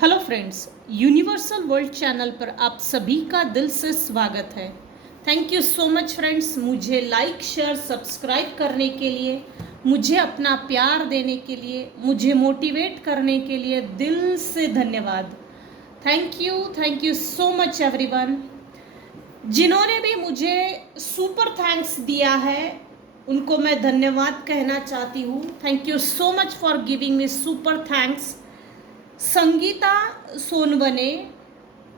Hello friends, universal world channel पर आप सभी का दिल से स्वागत है। Thank you so much friends, मुझे लाइक शेयर सब्सक्राइब करने के लिए, मुझे अपना प्यार देने के लिए, मुझे मोटिवेट करने के लिए दिल से धन्यवाद। Thank you so much everyone. जिन्होंने भी मुझे सुपर थैंक्स दिया है उनको मैं धन्यवाद कहना चाहती हूँ। Thank you so much for giving me super thanks. Sangeeta Sonawane,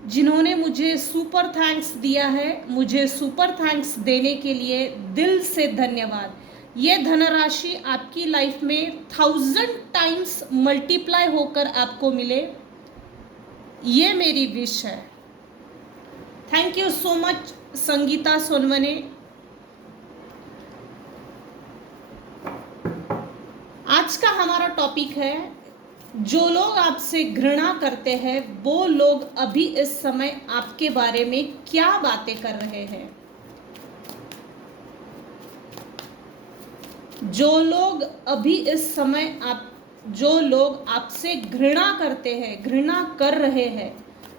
जिन्होंने मुझे सुपर थैंक्स दिया है, मुझे सुपर थैंक्स देने के लिए दिल से धन्यवाद। ये धनराशि आपकी लाइफ में 1000 टाइम्स मल्टीप्लाई होकर आपको मिले, ये मेरी विश है। Thank you so much Sangeeta Sonawane. आज का हमारा टॉपिक है, जो लोग आपसे घृणा करते हैं वो लोग अभी इस समय आपके बारे में क्या बातें कर रहे हैं। जो लोग अभी इस समय जो लोग आपसे घृणा करते हैं, घृणा कर रहे हैं,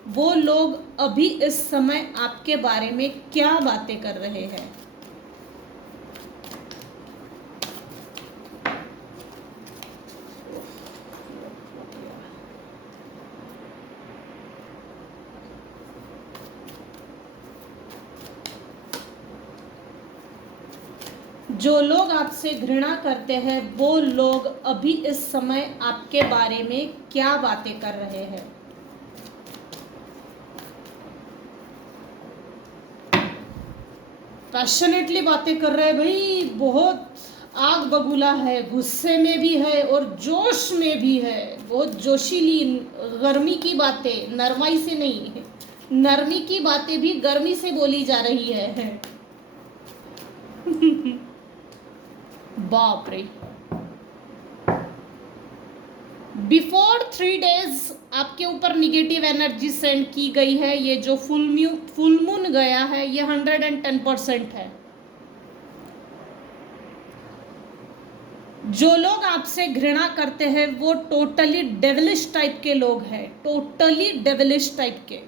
वो लोग अभी इस समय आपके बारे में क्या बातें कर रहे हैं। जो लोग आपसे घृणा करते हैं वो लोग अभी इस समय आपके बारे में क्या बातें कर रहे हैं। पैशनेटली बातें कर रहे हैं भाई, बहुत आग बबूला है, गुस्से में भी है और जोश में भी है, बहुत जोशीली गर्मी की बातें, नरमाई से नहीं, नरमी की बातें भी गर्मी से बोली जा रही है। बाप रे। बिफोर 3 डेज आपके ऊपर निगेटिव एनर्जी सेंड की गई है। ये जो फुल मून गया है ये 110% है। जो लोग आपसे घृणा करते हैं वो टोटली डेविलिश टाइप के लोग हैं, टोटली डेविलिश टाइप के।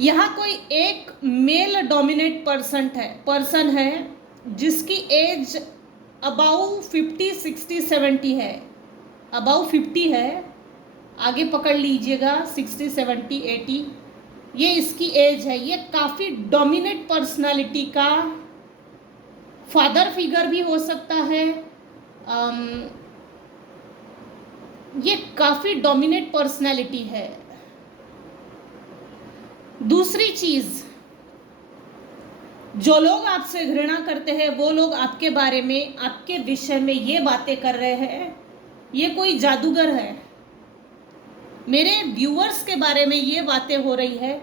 यहाँ कोई एक मेल डोमिनेट पर्सन है जिसकी एज अबाउ 50, 60, 70 है। अबाउ 50 है, आगे पकड़ लीजिएगा, 60, 70, 80 ये इसकी एज है। ये काफ़ी डोमिनेट पर्सनालिटी का फादर फिगर भी हो सकता है। ये काफ़ी डोमिनेट पर्सनालिटी है। दूसरी चीज, जो लोग आपसे घृणा करते हैं वो लोग आपके बारे में, आपके विषय में ये बातें कर रहे हैं, ये कोई जादूगर है। मेरे व्यूअर्स के बारे में ये बातें हो रही है,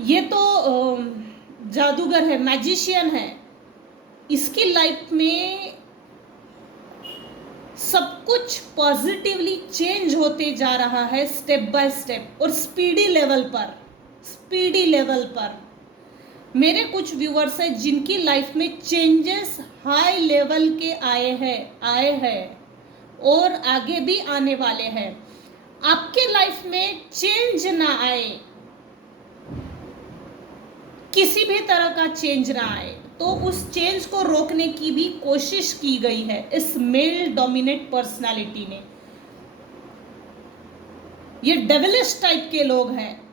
ये तो जादूगर है, मैजिशियन है। इसकी लाइफ में सब कुछ पॉजिटिवली चेंज होते जा रहा है स्टेप बाय स्टेप और स्पीडी लेवल पर। मेरे कुछ व्यूअर्स हैं जिनकी लाइफ में चेंजेस हाई लेवल के आए हैं और आगे भी आने वाले हैं। आपके लाइफ में चेंज ना आए, किसी भी तरह का चेंज ना आए, तो उस चेंज को रोकने की भी कोशिश की गई है इस मेल डोमिनेट पर्सनालिटी ने। ये डेविलिश टाइप के लोग हैं।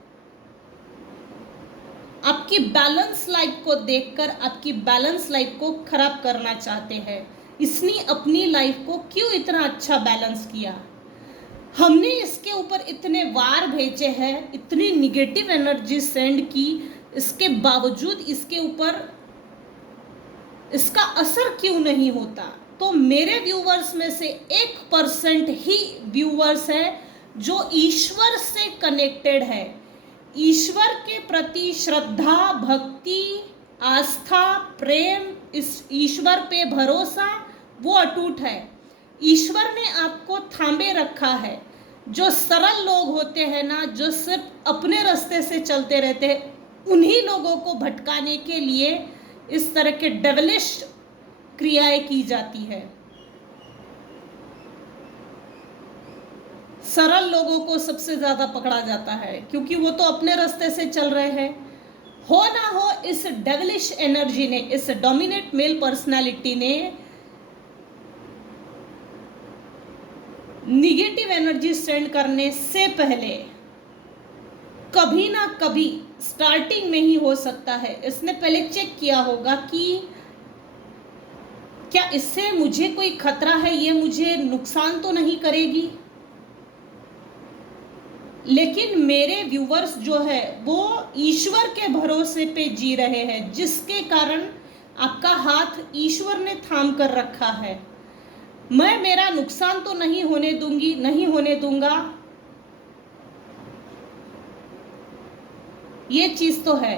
आपकी बैलेंस लाइफ को देखकर आपकी बैलेंस लाइफ को खराब करना चाहते हैं। इसने अपनी लाइफ को क्यों इतना अच्छा बैलेंस किया? हमने इसके ऊपर इतने वार भेजे हैं, इतनी निगेटिव एनर्जी सेंड की, इसके बावजूद इसके ऊपर इसका असर क्यों नहीं होता? तो मेरे व्यूवर्स में से 1% ही व्यूवर्स है जो ईश्वर से कनेक्टेड है। ईश्वर के प्रति श्रद्धा, भक्ति, आस्था, प्रेम, इस ईश्वर पे भरोसा वो अटूट है। ईश्वर ने आपको थामे रखा है। जो सरल लोग होते हैं ना, जो सिर्फ अपने रास्ते से चलते रहते हैं, उन्हीं लोगों को भटकाने के लिए इस तरह के डेविलिश क्रियाएं की जाती है। सरल लोगों को सबसे ज्यादा पकड़ा जाता है, क्योंकि वो तो अपने रास्ते से चल रहे हैं। हो ना हो, इस डेविलिश एनर्जी ने, इस डोमिनेट मेल पर्सनालिटी ने निगेटिव एनर्जी सेंड करने से पहले कभी ना कभी स्टार्टिंग में ही हो सकता है, इसने पहले चेक किया होगा कि क्या इससे मुझे कोई खतरा है, ये मुझे नुकसान तो नहीं करेगी। लेकिन मेरे व्यूवर्स जो है वो ईश्वर के भरोसे पे जी रहे हैं, जिसके कारण आपका हाथ ईश्वर ने थाम कर रखा है। मैं मेरा नुकसान तो नहीं होने दूंगी, नहीं होने दूंगा, ये चीज तो है।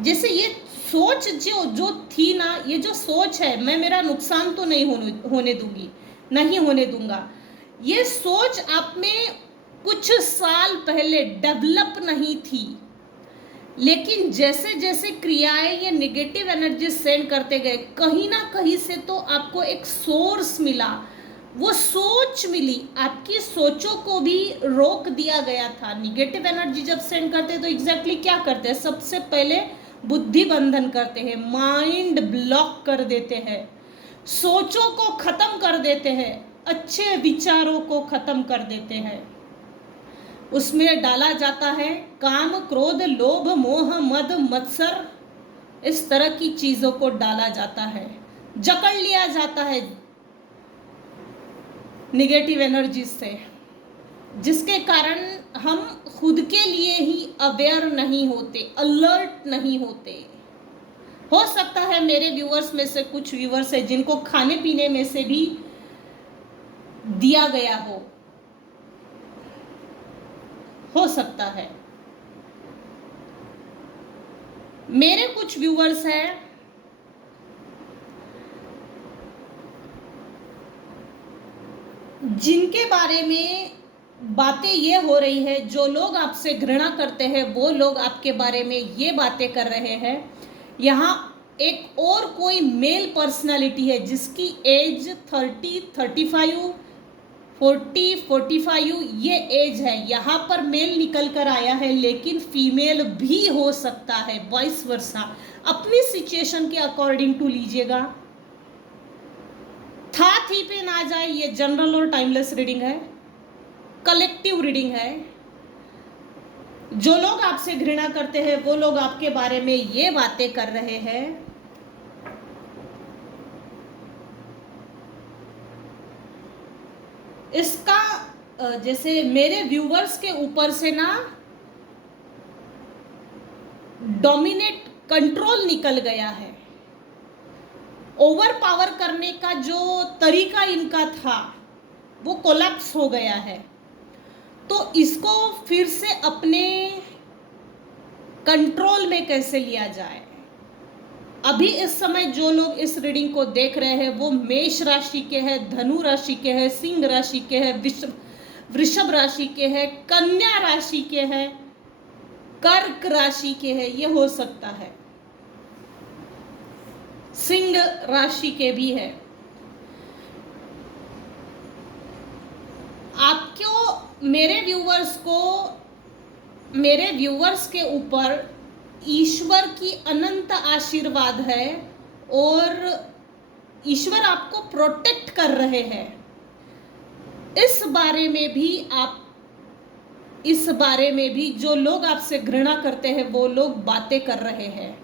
जैसे ये सोच जो थी ना, ये जो सोच है, मैं मेरा नुकसान तो नहीं होने दूंगी, नहीं होने दूंगा, ये सोच आप में कुछ साल पहले डेवलप नहीं थी। लेकिन जैसे जैसे क्रियाएं ये नेगेटिव एनर्जी सेंड करते गए, कहीं ना कहीं से तो आपको एक सोर्स मिला, वो सोच मिली, आपकी सोचों को भी रोक दिया गया था। निगेटिव एनर्जी जब सेंड करते हैं तो एग्जैक्टली क्या करते हैं? सबसे पहले बुद्धि बंधन करते हैं, माइंड ब्लॉक कर देते हैं, सोचों को खत्म कर देते हैं, अच्छे विचारों को खत्म कर देते हैं। उसमें डाला जाता है काम, क्रोध, लोभ, मोह, मद, मत्सर, इस तरह की चीजों को डाला जाता है, जकड़ लिया जाता है निगेटिव एनर्जी से, जिसके कारण हम खुद के लिए ही अवेयर नहीं होते, अलर्ट नहीं होते। हो सकता है मेरे व्यूअर्स में से कुछ व्यूअर्स है जिनको खाने पीने में से भी दिया गया हो सकता है। मेरे कुछ व्यूअर्स हैं जिनके बारे में बातें ये हो रही है, जो लोग आपसे घृणा करते हैं वो लोग आपके बारे में ये बातें कर रहे हैं। यहाँ एक और कोई मेल पर्सनालिटी है जिसकी एज 30, 35, 40, 45 ये एज है। यहाँ पर मेल निकल कर आया है, लेकिन फीमेल भी हो सकता है, वाइस वर्सा। अपनी सिचुएशन के अकॉर्डिंग टू लीजिएगा, था थी पे ना जाए। ये जनरल और टाइमलेस रीडिंग है, कलेक्टिव रीडिंग है। जो लोग आपसे घृणा करते हैं वो लोग आपके बारे में ये बातें कर रहे हैं। इसका जैसे मेरे व्यूवर्स के ऊपर से ना डोमिनेट कंट्रोल निकल गया है। ओवर पावर करने का जो तरीका इनका था वो कोलैप्स हो गया है। तो इसको फिर से अपने कंट्रोल में कैसे लिया जाए? अभी इस समय जो लोग इस रीडिंग को देख रहे हैं वो मेष राशि के हैं, धनु राशि के हैं, सिंह राशि के हैं, वृषभ राशि के हैं, कन्या राशि के हैं, कर्क राशि के हैं, ये हो सकता है, सिंह राशि के भी है। आपको मेरे व्यूवर्स के ऊपर ईश्वर की अनंत आशीर्वाद है और ईश्वर आपको प्रोटेक्ट कर रहे हैं। इस बारे में भी जो लोग आपसे घृणा करते हैं वो लोग बातें कर रहे हैं।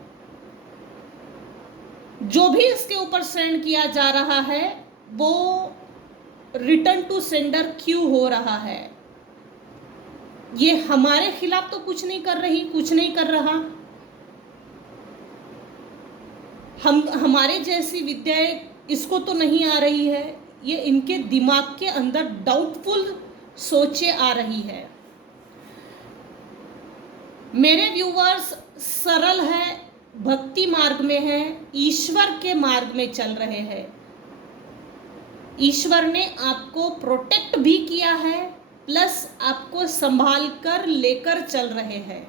जो भी इसके ऊपर सेंड किया जा रहा है वो रिटर्न टू सेंडर क्यों हो रहा है? ये हमारे खिलाफ तो कुछ नहीं कर रहा। हमारे जैसी विद्याएं इसको तो नहीं आ रही है। ये इनके दिमाग के अंदर डाउटफुल सोचें आ रही है। मेरे व्यूवर्स सरल है, भक्ति मार्ग में है, ईश्वर के मार्ग में चल रहे हैं। ईश्वर ने आपको प्रोटेक्ट भी किया है, प्लस आपको संभाल कर लेकर चल रहे हैं।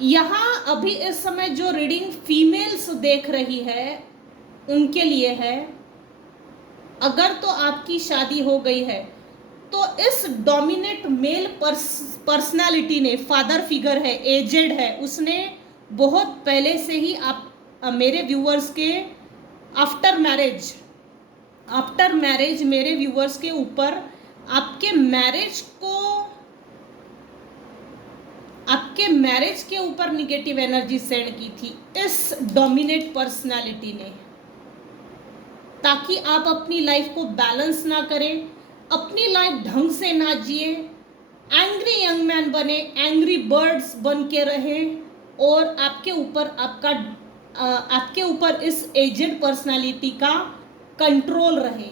यहाँ अभी इस समय जो रीडिंग फीमेल्स देख रही है उनके लिए है। अगर तो आपकी शादी हो गई है तो इस डोमिनेट मेल पर्सनालिटी ने, फादर फिगर है, एजेड है, उसने बहुत पहले से ही आप मेरे व्यूअर्स के आफ्टर मैरिज मेरे व्यूअर्स के ऊपर आपके मैरिज के ऊपर निगेटिव एनर्जी सेंड की थी इस डोमिनेट पर्सनालिटी ने, ताकि आप अपनी लाइफ को बैलेंस ना करें, अपनी लाइफ ढंग से ना जिए, एंग्री यंग मैन बने, एंग्री बर्ड्स बन के रहे, और आपके ऊपर इस एजेड पर्सनालिटी का कंट्रोल रहे।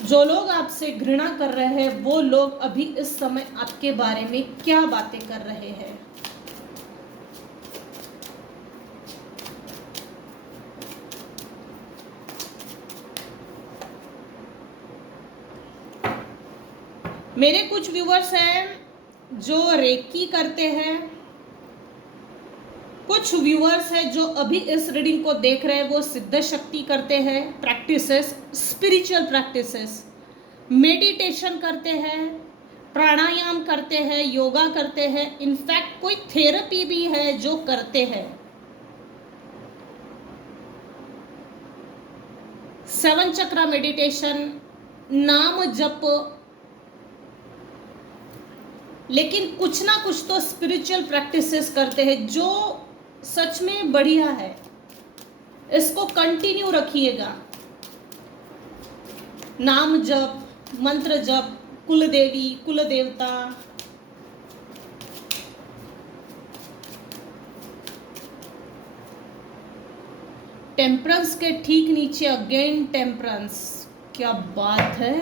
जो लोग आपसे घृणा कर रहे हैं वो लोग अभी इस समय आपके बारे में क्या बातें कर रहे हैं। मेरे कुछ व्यूअर्स हैं जो रेकी करते हैं, कुछ व्यूअर्स हैं जो अभी इस रीडिंग को देख रहे हैं वो सिद्ध शक्ति करते हैं, प्रैक्टिसेस, स्पिरिचुअल प्रैक्टिसेस, मेडिटेशन करते हैं, प्राणायाम करते हैं, योगा करते हैं, इनफैक्ट कोई थेरेपी भी है जो करते हैं। 7 चक्रा मेडिटेशन, नाम जप, लेकिन कुछ ना कुछ तो स्पिरिचुअल प्रैक्टिसेस करते हैं जो सच में बढ़िया है। इसको कंटिन्यू रखिएगा। नाम जप, मंत्र जप, कुल देवी, कुल देवता, टेम्परेंस के ठीक नीचे अगेन टेम्परेंस। क्या बात है,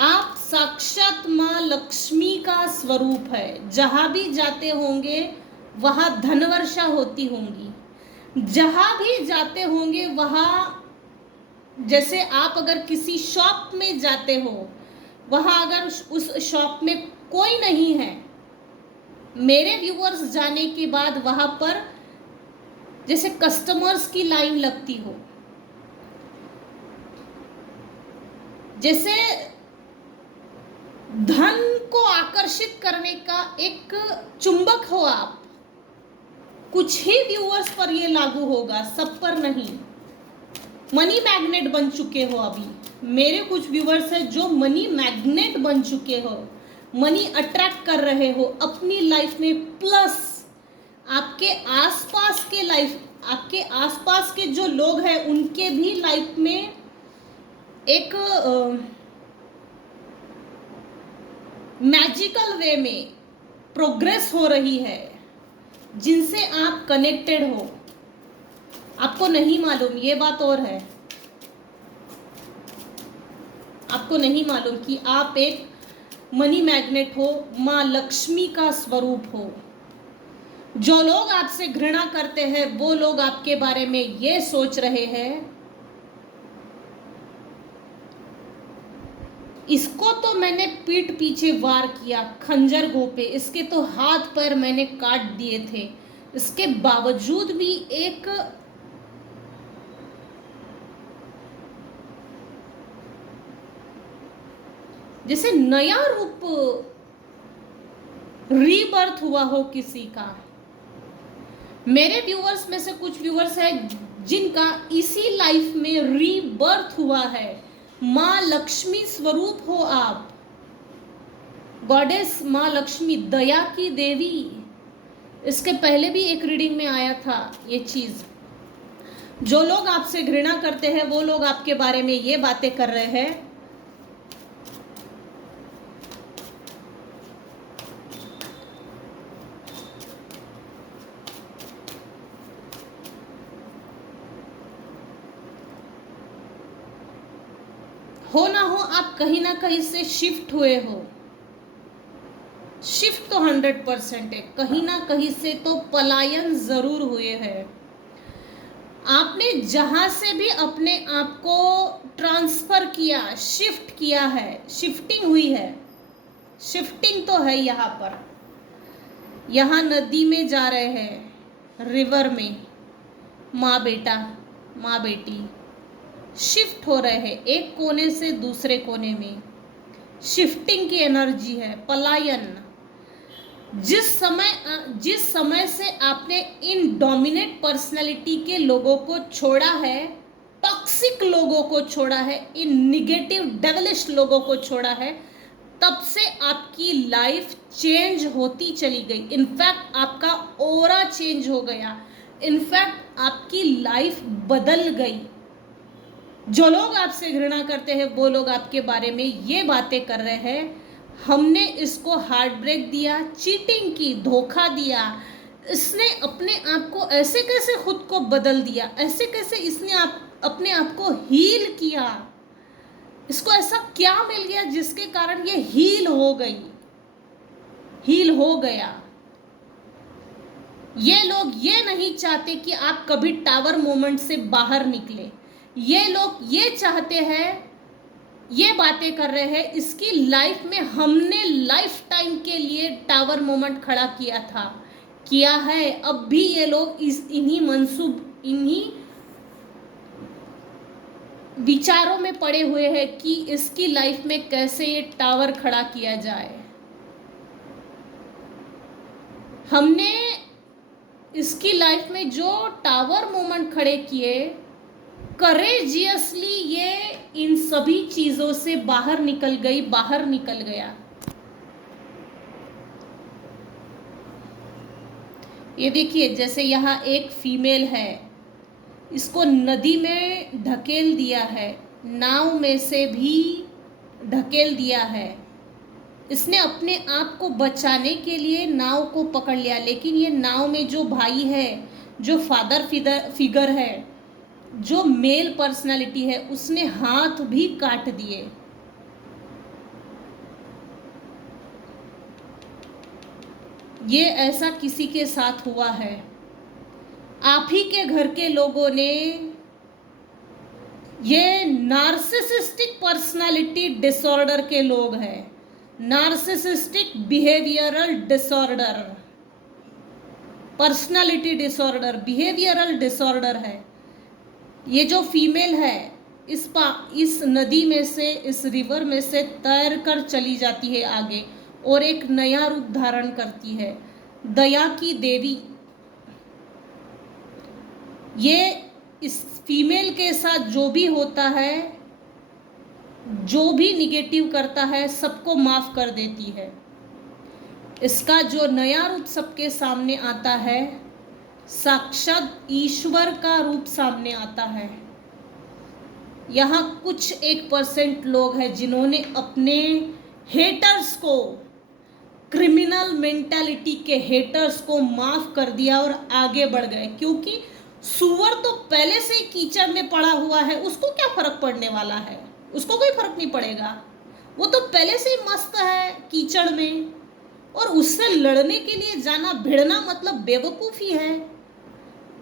आप साक्षात माँ लक्ष्मी का स्वरूप है। जहां भी जाते होंगे वहां धन वर्षा होती होंगी, जहां भी जाते होंगे वहां, जैसे आप अगर किसी शॉप में जाते हो, वहां अगर उस शॉप में कोई नहीं है, मेरे व्यूअर्स जाने के बाद वहां पर जैसे कस्टमर्स की लाइन लगती हो, जैसे धन को आकर्षित करने का एक चुंबक हो आप, कुछ ही व्यूअर्स पर ये लागू होगा, सब पर नहीं। मनी मैग्नेट बन चुके हो अभी मेरे कुछ व्यूअर्स हैं जो मनी मैग्नेट बन चुके हो, मनी अट्रैक्ट कर रहे हो अपनी लाइफ में, प्लस आपके आसपास के जो लोग हैं उनके भी लाइफ में एक मैजिकल वे में प्रोग्रेस हो रही है, जिनसे आप कनेक्टेड हो। आपको नहीं मालूम, ये बात और है, आपको नहीं मालूम कि आप एक मनी मैग्नेट हो, माँ लक्ष्मी का स्वरूप हो। जो लोग आपसे घृणा करते हैं वो लोग आपके बारे में ये सोच रहे हैं, इसको तो मैंने पीठ पीछे वार किया खंजर घोंपे, इसके तो हाथ पैर मैंने काट दिए थे, इसके बावजूद भी एक जैसे नया रूप, रीबर्थ हुआ हो किसी का। मेरे व्यूअर्स में से कुछ व्यूअर्स हैं जिनका इसी लाइफ में रीबर्थ हुआ है। माँ लक्ष्मी स्वरूप हो आप, गॉडेस माँ लक्ष्मी, दया की देवी। इसके पहले भी एक रीडिंग में आया था ये चीज। जो लोग आपसे घृणा करते हैं वो लोग आपके बारे में ये बातें कर रहे हैं। हो ना हो आप कहीं ना कहीं से शिफ्ट हुए हो, शिफ्ट तो 100% है, कहीं ना कहीं से तो पलायन जरूर हुए हैं। आपने जहां से भी अपने आप को ट्रांसफर किया, शिफ्ट किया है, शिफ्टिंग हुई है, शिफ्टिंग तो है यहाँ पर। यहाँ नदी में जा रहे हैं, रिवर में, माँ बेटा माँ बेटी शिफ्ट हो रहे हैं एक कोने से दूसरे कोने में। शिफ्टिंग की एनर्जी है, पलायन। जिस समय से आपने इन डोमिनेट पर्सनैलिटी के लोगों को छोड़ा है, टॉक्सिक लोगों को छोड़ा है, इन निगेटिव डेविलिश लोगों को छोड़ा है, तब से आपकी लाइफ चेंज होती चली गई। इनफैक्ट आपका ऑरा चेंज हो गया, इनफैक्ट आपकी लाइफ बदल गई। जो लोग आपसे घृणा करते हैं वो लोग आपके बारे में ये बातें कर रहे हैं, हमने इसको हार्ट ब्रेक दिया, चीटिंग की, धोखा दिया, इसने अपने आप को ऐसे कैसे खुद को बदल दिया, ऐसे कैसे इसने अपने आप को हील किया, इसको ऐसा क्या मिल गया जिसके कारण ये हील हो गई, हील हो गया। ये लोग ये नहीं चाहते कि आप कभी टावर मोमेंट से बाहर निकले। ये लोग ये चाहते हैं, ये बातें कर रहे हैं, इसकी लाइफ में हमने लाइफ टाइम के लिए टावर मोमेंट खड़ा किया था, किया है। अब भी ये लोग इन्हीं विचारों में पड़े हुए हैं कि इसकी लाइफ में कैसे ये टावर खड़ा किया जाए। हमने इसकी लाइफ में जो टावर मोमेंट खड़े किए, करेजियसली ये इन सभी चीजों से बाहर निकल गया। ये देखिए, जैसे यहाँ एक फीमेल है, इसको नदी में ढकेल दिया है, नाव में से भी ढकेल दिया है। इसने अपने आप को बचाने के लिए नाव को पकड़ लिया, लेकिन ये नाव में जो भाई है, जो फादर फिगर है, जो मेल पर्सनालिटी है, उसने हाथ भी काट दिए। ये ऐसा किसी के साथ हुआ है। आप ही के घर के लोगों ने, ये नार्सिसिस्टिक पर्सनालिटी डिसऑर्डर के लोग हैं, narcissistic behavioural disorder, personality disorder, behavioural disorder है। ये जो फीमेल है, इस नदी में से, इस रिवर में से तैर कर चली जाती है आगे और एक नया रूप धारण करती है, दया की देवी। ये इस फीमेल के साथ जो भी होता है, जो भी निगेटिव करता है, सबको माफ कर देती है। इसका जो नया रूप सबके सामने आता है, साक्षात ईश्वर का रूप सामने आता है। यहाँ कुछ 1% लोग हैं जिन्होंने अपने हेटर्स को, क्रिमिनल मेंटालिटी के हेटर्स को माफ कर दिया और आगे बढ़ गए। क्योंकि सुअर तो पहले से ही कीचड़ में पड़ा हुआ है, उसको क्या फर्क पड़ने वाला है, उसको कोई फर्क नहीं पड़ेगा। वो तो पहले से ही मस्त है कीचड़ में, और उससे लड़ने के लिए जाना, भिड़ना मतलब बेवकूफ़ी है।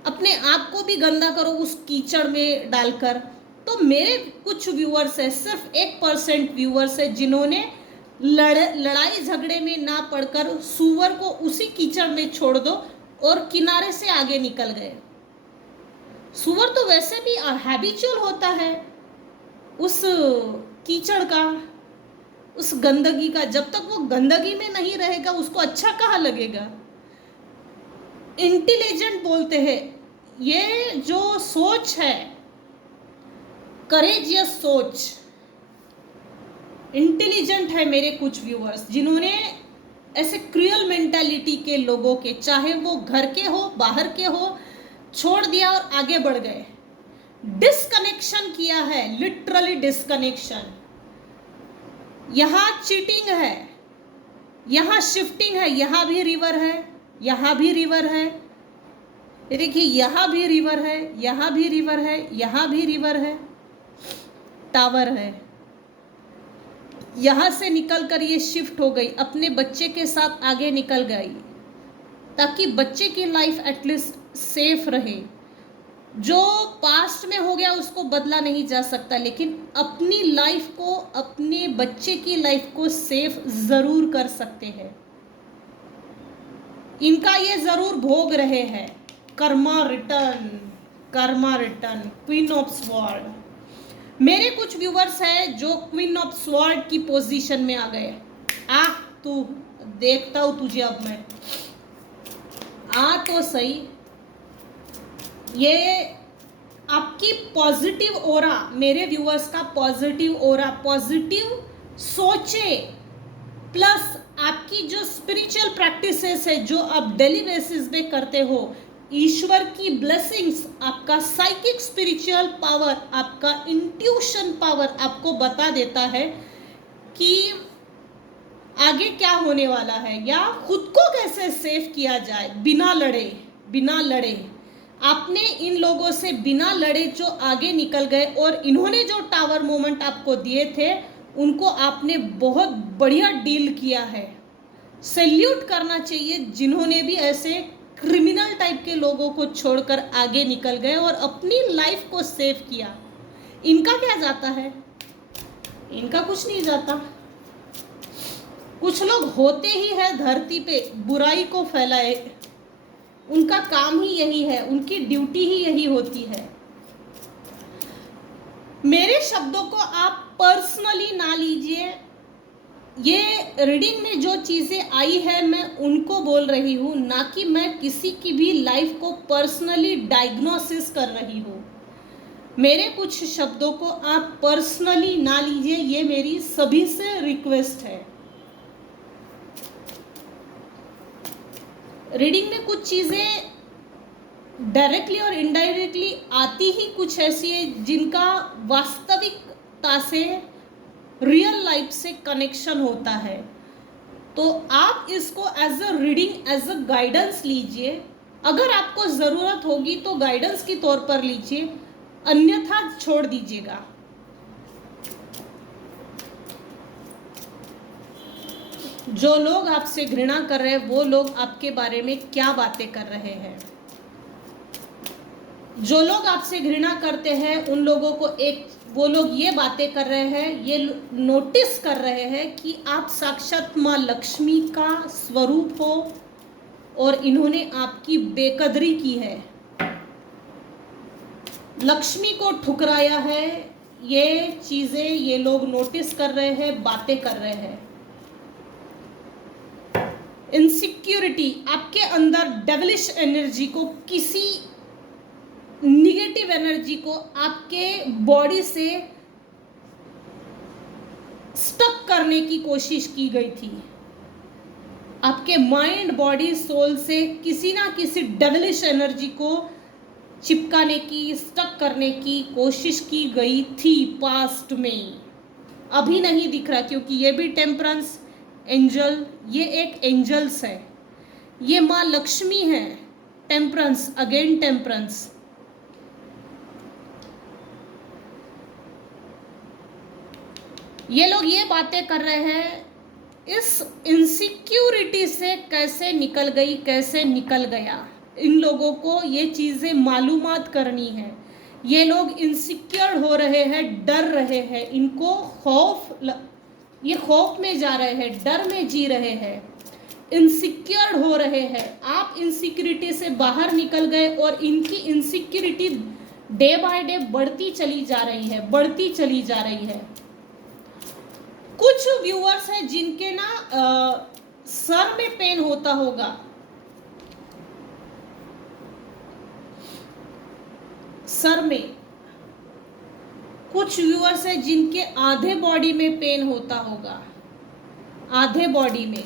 अपने आप को भी गंदा करो उस कीचड़ में डालकर। तो मेरे कुछ व्यूअर्स है, सिर्फ 1% व्यूअर्स है जिन्होंने लड़ाई झगड़े में ना पड़कर सुअर को उसी कीचड़ में छोड़ दो और किनारे से आगे निकल गए। सुअर तो वैसे भी हैबिचुअल होता है उस कीचड़ का, उस गंदगी का। जब तक वो गंदगी में नहीं रहेगा उसको अच्छा कहाँ लगेगा। इंटेलिजेंट बोलते हैं, ये जो सोच है, करेजियस सोच, इंटेलिजेंट है मेरे कुछ व्यूअर्स जिन्होंने ऐसे क्रूअल मेंटालिटी के लोगों के, चाहे वो घर के हो बाहर के हो, छोड़ दिया और आगे बढ़ गए। डिस्कनेक्शन किया है, लिटरली डिस्कनेक्शन। यहाँ चीटिंग है, यहाँ शिफ्टिंग है, यहाँ भी रिवर है, यहाँ भी रिवर है। देखिए, यहाँ भी रिवर है, यहाँ भी रिवर है, यहाँ भी रिवर है, टावर है। यहाँ से निकलकर ये शिफ्ट हो गई, अपने बच्चे के साथ आगे निकल गई, ताकि बच्चे की लाइफ एटलीस्ट सेफ रहे। जो पास्ट में हो गया उसको बदला नहीं जा सकता, लेकिन अपनी लाइफ को, अपने बच्चे की लाइफ को सेफ जरूर कर सकते हैं। इनका ये जरूर भोग रहे हैं Karma return, Karma return, queen of sword. मेरे कुछ व्यूवर्स हैं जो क्वीन ऑफ स्वॉर्ड की पोजीशन में आ गए। आ तू, देखता हूं तुझे अब मैं, आ तो सही। ये आपकी पॉजिटिव ओरा, मेरे व्यूअर्स का पॉजिटिव ओरा, पॉजिटिव सोचे, प्लस आपकी जो स्पिरिचुअल प्रैक्टिसेस है जो आप डेली बेसिस पे करते हो, ईश्वर की ब्लेसिंग्स, आपका साइकिक स्पिरिचुअल पावर, आपका इंट्यूशन पावर आपको बता देता है कि आगे क्या होने वाला है या खुद को कैसे सेव किया जाए बिना लड़े, बिना लड़े। आपने इन लोगों से बिना लड़े जो आगे निकल गए और इन्होंने जो टावर मोमेंट आपको दिए थे उनको आपने बहुत बढ़िया डील किया है। सैल्यूट करना चाहिए जिन्होंने भी ऐसे क्रिमिनल टाइप के लोगों को छोड़कर आगे निकल गए और अपनी लाइफ को सेव किया। इनका क्या जाता है? इनका कुछ नहीं जाता। कुछ लोग होते ही है धरती पे बुराई को फैलाए, उनका काम ही यही है, उनकी ड्यूटी ही यही होती है। मेरे शब्दों को आप पर्सनली ना लीजिए। ये रीडिंग में जो चीज़ें आई है मैं उनको बोल रही हूँ, ना कि मैं किसी की भी लाइफ को पर्सनली डायग्नोसिस कर रही हूँ। मेरे कुछ शब्दों को आप पर्सनली ना लीजिए, ये मेरी सभी से रिक्वेस्ट है। रीडिंग में कुछ चीज़ें डायरेक्टली और इनडायरेक्टली आती ही कुछ ऐसी है जिनका वास्तविकता से, रियल लाइफ से कनेक्शन होता है। तो आप इसको as a reading, as a guidance लीजिए। अगर आपको ज़रूरत होगी तो गाइडेंस के तौर पर लीजिए, अन्यथा छोड़ दीजिएगा। जो लोग आपसे घृणा कर रहे हैं वो लोग आपके बारे में क्या बातें कर रहे हैं? जो लोग आपसे घृणा करते हैं उन लोगों को वो लोग ये बातें कर रहे हैं, ये नोटिस कर रहे हैं कि आप साक्षात माँ लक्ष्मी का स्वरूप हो और इन्होंने आपकी बेकदरी की है, लक्ष्मी को ठुकराया है। ये चीजें ये लोग नोटिस कर रहे हैं, बातें कर रहे हैं। इनसिक्योरिटी, आपके अंदर डेविलिश एनर्जी को, किसी निगेटिव एनर्जी को आपके बॉडी से स्टक करने की कोशिश की गई थी। आपके माइंड, बॉडी, सोल से किसी ना किसी डेविलिश एनर्जी को चिपकाने की, स्टक करने की कोशिश की गई थी पास्ट में। अभी नहीं दिख रहा क्योंकि ये भी टेम्परेंस एंजल, ये एक एंजल्स है, ये माँ लक्ष्मी है। Temperance, again temperance. ये लोग ये बातें कर रहे हैं, इस इनसिक्योरिटी से कैसे निकल गई, कैसे निकल गया, इन लोगों को ये चीज़ें मालूमात करनी है। ये लोग इनसिक्योर हो रहे हैं, डर रहे हैं, इनको ये खौफ में जा रहे हैं, डर में जी रहे हैं, इनसिक्योर हो रहे हैं। आप इनसिक्योरिटी से बाहर निकल गए और इनकी इनसिक्योरिटी डे बाय डे बढ़ती चली जा रही है, बढ़ती चली जा रही है। कुछ व्यूअर्स हैं जिनके ना सर में पेन होता होगा, सर में। कुछ व्यूअर्स हैं जिनके आधे बॉडी में पेन होता होगा, आधे बॉडी में।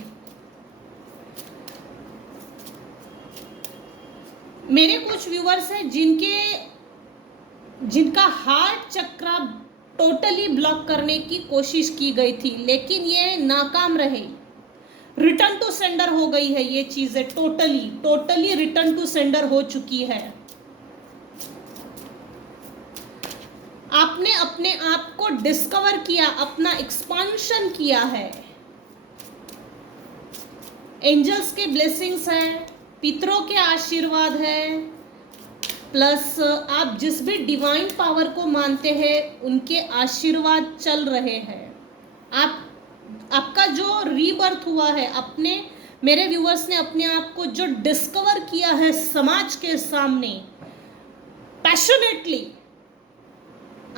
मेरे कुछ व्यूअर्स हैं जिनका हार्ट चक्र टोटली ब्लॉक करने की कोशिश की गई थी, लेकिन ये नाकाम रहे। रिटर्न टू सेंडर हो गई है ये चीजें, टोटली रिटर्न टू सेंडर हो चुकी है। आपने अपने आप को डिस्कवर किया, अपना एक्सपांशन किया है। एंजल्स के ब्लेसिंग्स है, पितरों के आशीर्वाद है, प्लस आप जिस भी डिवाइन पावर को मानते हैं उनके आशीर्वाद चल रहे हैं। आपका जो रीबर्थ हुआ है, अपने मेरे व्यूअर्स ने अपने आप को जो डिस्कवर किया है समाज के सामने पैशनेटली,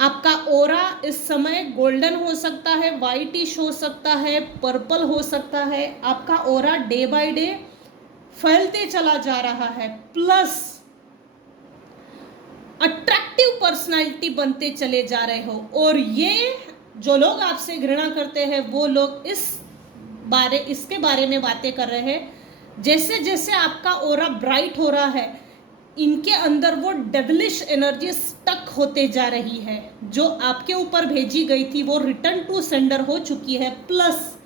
आपका ओरा इस समय गोल्डन हो सकता है, वाइटिश हो सकता है, पर्पल हो सकता है। आपका ओरा डे बाय डे फैलते चला जा रहा है, प्लस अट्रैक्टिव पर्सनालिटी बनते चले जा रहे हो। और ये जो लोग आपसे घृणा करते हैं वो लोग इसके बारे में बातें कर रहे हैं। जैसे जैसे आपका ओरा ब्राइट हो रहा है, इनके अंदर वो डेविलिश एनर्जी स्टक होते जा रही है। जो आपके ऊपर भेजी गई थी वो रिटर्न टू सेंडर हो चुकी है, प्लस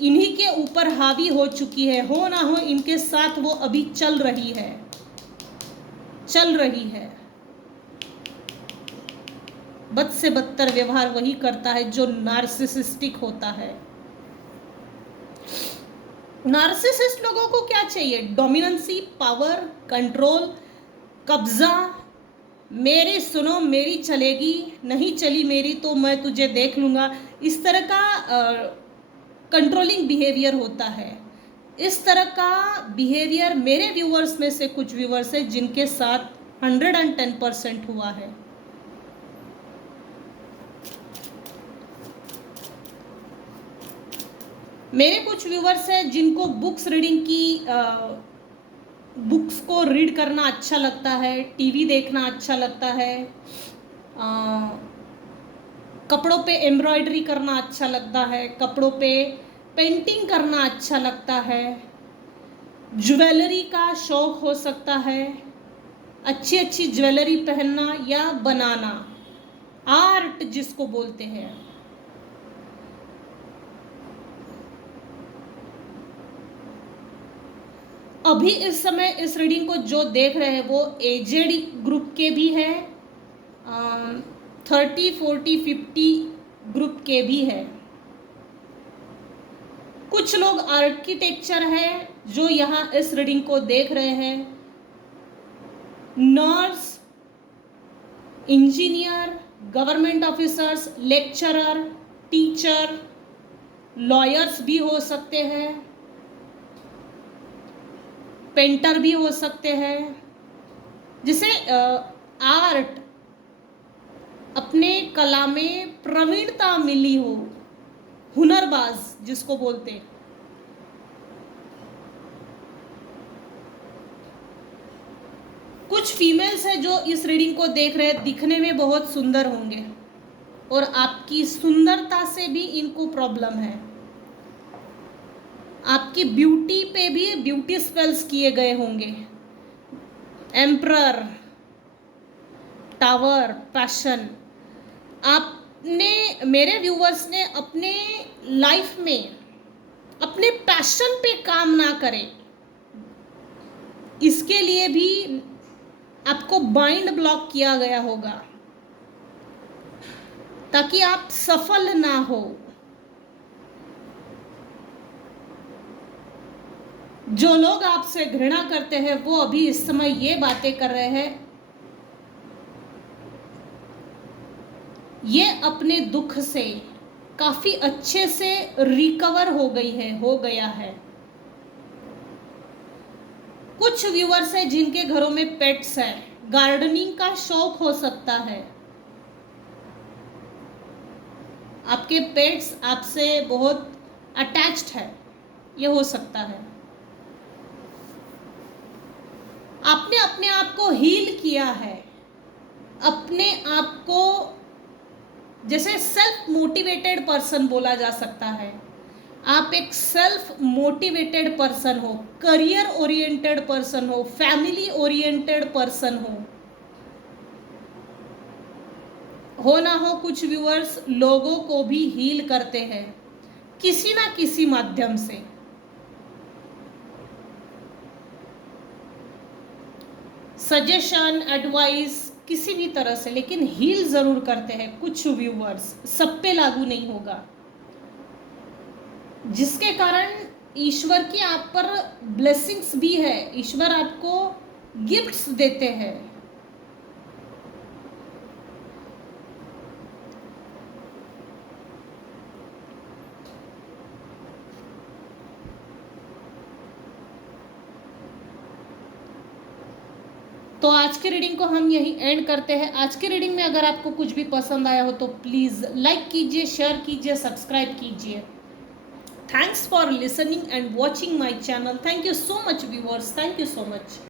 इन्हीं के ऊपर हावी हो चुकी है। हो ना हो इनके साथ वो अभी चल रही है। बद से बदतर व्यवहार वही करता है जो नार्सिसिस्टिक होता है। नार्सिसिस्ट लोगों को क्या चाहिए? डोमिनेंसी, पावर, कंट्रोल, कब्जा। मेरी सुनो, मेरी चलेगी, नहीं चली मेरी तो मैं तुझे देख लूँगा। इस तरह का कंट्रोलिंग बिहेवियर होता है। इस तरह का बिहेवियर मेरे व्यूअर्स में से कुछ व्यूअर्स हैं जिनके साथ 110% हुआ है। मेरे कुछ व्यूअर्स हैं जिनको बुक्स रीडिंग की बुक्स को रीड करना अच्छा लगता है, टीवी देखना अच्छा लगता है, कपड़ों पे एम्ब्रॉयडरी करना अच्छा लगता है, कपड़ों पे पेंटिंग करना अच्छा लगता है, ज्वेलरी का शौक हो सकता है, अच्छी अच्छी ज्वेलरी पहनना या बनाना, आर्ट जिसको बोलते हैं। अभी इस समय इस रीडिंग को जो देख रहे हैं वो एजेड ग्रुप के भी है, 30, 40, 50 ग्रुप के भी है। कुछ लोग आर्किटेक्चर है जो यहाँ इस रीडिंग को देख रहे हैं, nurse, engineer, government officers, lecturer, teacher, lawyers भी हो सकते हैं, पेंटर भी हो सकते हैं, जिसे आर्ट अपने कला में प्रवीणता मिली हो, हुनरबाज जिसको बोलते हैं। कुछ फीमेल्स हैं जो इस रीडिंग को देख रहे हैं, दिखने में बहुत सुंदर होंगे और आपकी सुंदरता से भी इनको प्रॉब्लम है। आपकी ब्यूटी पे भी ब्यूटी स्पेल्स किए गए होंगे। Emperor, tower, passion. आपने, मेरे व्यूवर्स ने अपने लाइफ में अपने पैशन पे काम ना करें, इसके लिए भी आपको माइंड ब्लॉक किया गया होगा ताकि आप सफल ना हो। जो लोग आपसे घृणा करते हैं वो अभी इस समय ये बातें कर रहे हैं, ये अपने दुख से काफी अच्छे से रिकवर हो गया है। कुछ व्यूअर्स हैं जिनके घरों में पेट्स है, गार्डनिंग का शौक हो सकता है। आपके पेट्स आपसे बहुत अटैच्ड है, ये हो सकता है। आपने अपने आप को हील किया है, अपने आप को जैसे सेल्फ मोटिवेटेड पर्सन बोला जा सकता है। आप एक सेल्फ मोटिवेटेड पर्सन हो, करियर ओरिएंटेड पर्सन हो, फैमिली ओरिएंटेड पर्सन हो ना हो। कुछ व्यूअर्स लोगों को भी हील करते हैं किसी ना किसी माध्यम से। सजेशन, एडवाइस किसी भी तरह से, लेकिन हील जरूर करते हैं कुछ व्यूअर्स, सब पे लागू नहीं होगा। जिसके कारण ईश्वर की आप पर ब्लेसिंग्स भी है, ईश्वर आपको गिफ्ट्स देते हैं। तो आज के रीडिंग को हम यही एंड करते हैं। आज के रीडिंग में अगर आपको कुछ भी पसंद आया हो तो प्लीज़ लाइक कीजिए, शेयर कीजिए, सब्सक्राइब कीजिए। Thanks for listening and watching my channel. Thank you so much viewers, thank you so much.